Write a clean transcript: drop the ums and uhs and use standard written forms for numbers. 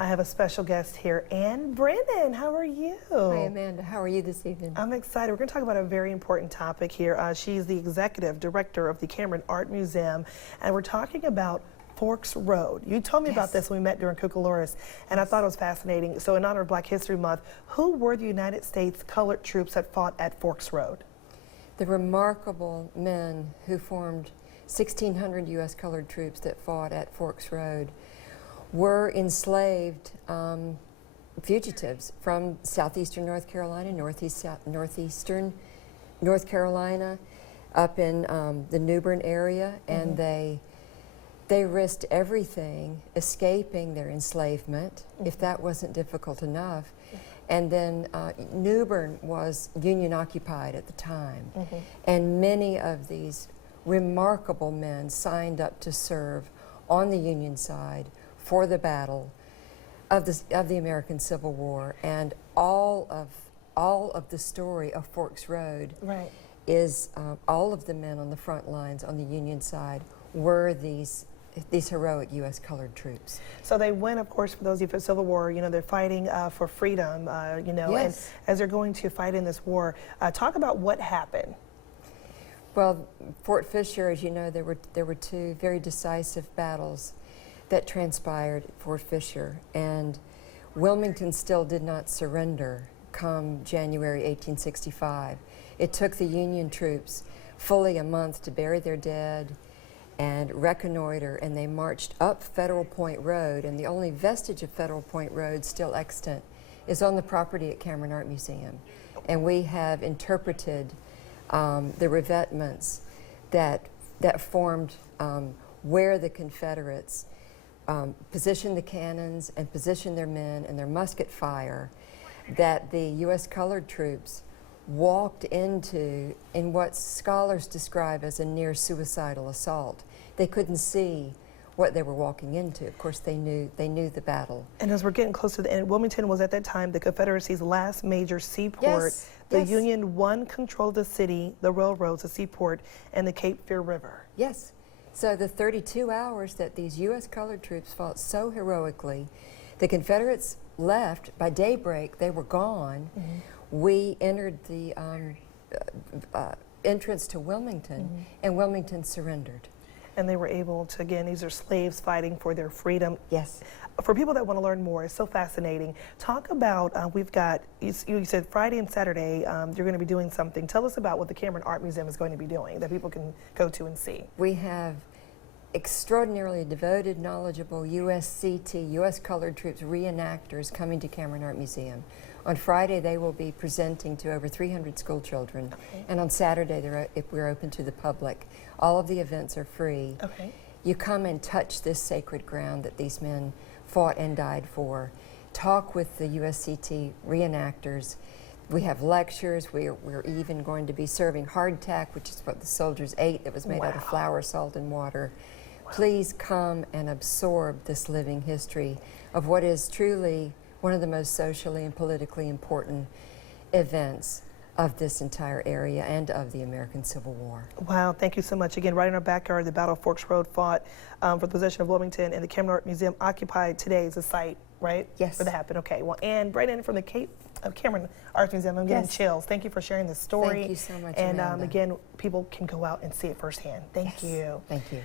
I have a special guest here, Anne Brennan. How are you? Hi, Amanda. How are you this evening? I'm excited. We're going to talk about a very important topic here. She's the executive director of the Cameron Art Museum, and we're talking about Forks Road. You told me about this when we met during Cucalouris, and I thought it was fascinating. So in honor of Black History Month, who were the United States colored troops that fought at Forks Road? The remarkable men who formed 1,600 U.S. colored troops that fought at Forks Road were enslaved fugitives from southeastern North Carolina, northeastern North Carolina, up in the New Bern area, and they risked everything escaping their enslavement, if that wasn't difficult enough. And then New Bern was Union occupied at the time, and many of these remarkable men signed up to serve on the Union side for the battle of the American Civil War. And all of the story of Forks Road is all of the men on the front lines on the Union side were these heroic U.S. colored troops. So they went, of course, for those of you for Civil War, you know, they're fighting for freedom, you know, and as they're going to fight in this war, talk about what happened. Well, Fort Fisher, as you know, there were two very decisive battles that transpired at Fort Fisher, and Wilmington still did not surrender come January 1865. It took the Union troops fully a month to bury their dead and reconnoiter, and they marched up Federal Point Road, and the only vestige of Federal Point Road still extant is on the property at Cameron Art Museum. And we have interpreted the revetments that formed where the Confederates positioned the cannons and positioned their men and their musket fire, that the U.S. colored troops walked into in what scholars describe as a near suicidal assault. They couldn't see what they were walking into. Of course, they knew the battle. And as we're getting close to the end, Wilmington was at that time the Confederacy's last major seaport. The Union won control of the city, the railroads, the seaport, and the Cape Fear River. Yes. So the 32 hours that these U.S. colored troops fought so heroically, the Confederates left. By daybreak, they were gone. We entered the entrance to Wilmington, and Wilmington surrendered. And they were able to, again, these are slaves fighting for their freedom. Yes. For people that want to learn more, it's so fascinating. Talk about, we've got, you said Friday and Saturday, you're going to be doing something. Tell us about what the Cameron Art Museum is going to be doing that people can go to and see. We have extraordinarily devoted, knowledgeable USCT, U.S. colored troops reenactors coming to Cameron Art Museum. On Friday, they will be presenting to over 300 school children, and on Saturday, we're open to the public. All of the events are free. You come and touch this sacred ground that these men fought and died for. Talk with the USCT reenactors. We have lectures. We're even going to be serving hardtack, which is what the soldiers ate, that was made out of flour, salt, and water. Please come and absorb this living history of what is truly one of the most socially and politically important events of this entire area and of the American Civil War. Wow, thank you so much. Again, right in our backyard, the Battle of Forks Road fought for the possession of Wilmington, and the Cameron Art Museum occupied today as a site, right? Yes. For that happened. Okay, well, Anne Brennan from the Cameron Art Museum, I'm getting chills. Thank you for sharing this story. Thank you so much, And Amanda. again, people can go out and see it firsthand. Thank you. Thank you.